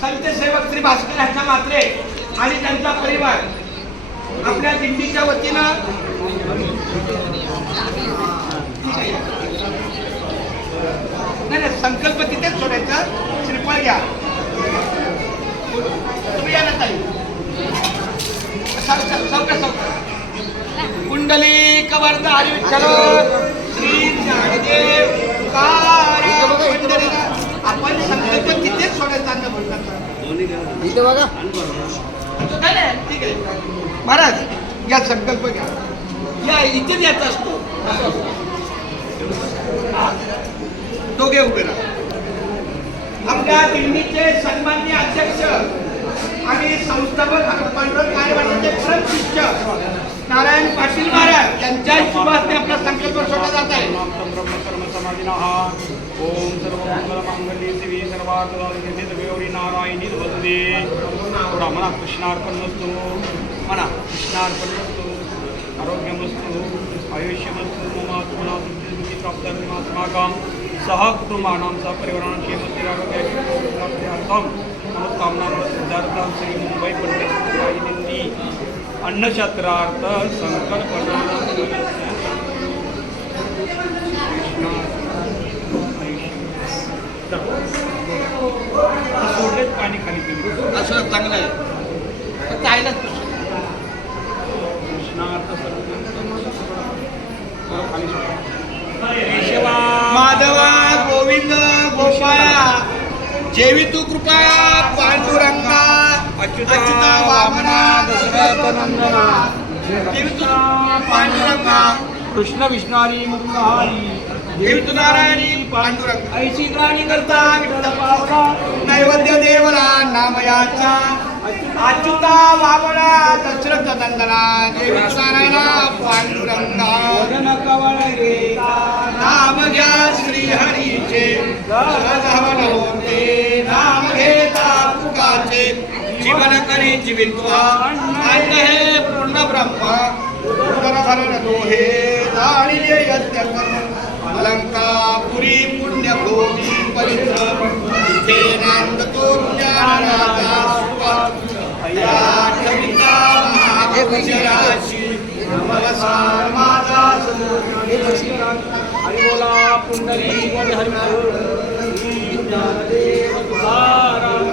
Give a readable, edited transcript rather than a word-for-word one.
संत सेवक श्री भास्कर ह्याच्या मात्रे आणि त्यांचा परिवार आपल्या दिंडीच्या वतीनं नाही संकल्प तिथेच सोडायचा. श्रीफळ घ्या तुम्ही या ना ताई. कुंडली कवर्ध हरी विठ्ठल श्री ज्ञानदेव तुकाराम पंढरीनाथ. आपण संकल्प तिथेच सोडायचा अन्न बोलतात इथे बघा. ठीक आहे महाराज या संकल्प घ्या. या इथेच याचा असतो. दोघे उभे राहा. आपल्या दिल्लीचे सन्माननीय अध्यक्ष आणि संस्थापक पांडुरंग कार्यवाहीचे परम शिष्य नारायण पाटील महाराज यांच्या शुभास्ते आपला संकल्प सोडला जात आहे. ओम सर्व मंगल मांगल्ये शिवे सर्वार्थसाधके गौरी नारायणी नमस्ते. म्हणा कृष्णार्पणमस्तु. म्हणा कृष्णार्पणमस्तु. आरोग्यमस्तु आयुष्यमस्तु ममात्मना सुखी प्राप्तास्माकं सह कुटुंबानां सह परिवाराणां क्षेमस्थिरारोग्याची प्राप्त्यर्थं मनोकामनां सिद्धार्थं श्री मुंबई पंडित अन्नछत्रार्थ संकल्पना सोडलेच पाणी खाली पिलं असं चांगलं आहे. फक्त आयलाच कृष्णार्थ माधवा गोविंद गोपाळा जेवी तू कृपा पांडुरंगा अच्युता वामना दशरथनंदना जेवी तू पांडुरंगा कृष्ण विष्णारी मुकुंदहारी जेवी तू नारायणी पांडुरंग ऐशी गाणी करता पावला नैवेद्य देवला नामयाचा अच्युता वामना दशरथ नंदना जेवी तू नारायणा पांडुरंगा वदन कवळ रे नाम घ्या श्री हरीचे सहज होते नाम घेता पुकाचे जीवन करी जीवित्वा अन्न हे पूर्ण ब्रह्म उदर भरण दोहे जाणिले यज्ञ करून अलंकापुरी पुण्य भोगी पवित्र तिथे नांदतो ज्ञान राजा अया कविता महापुरुषराशी नमस्कार माझा हरि बोला पुंडली हरि हरि ज्ञानदेव तुकाराम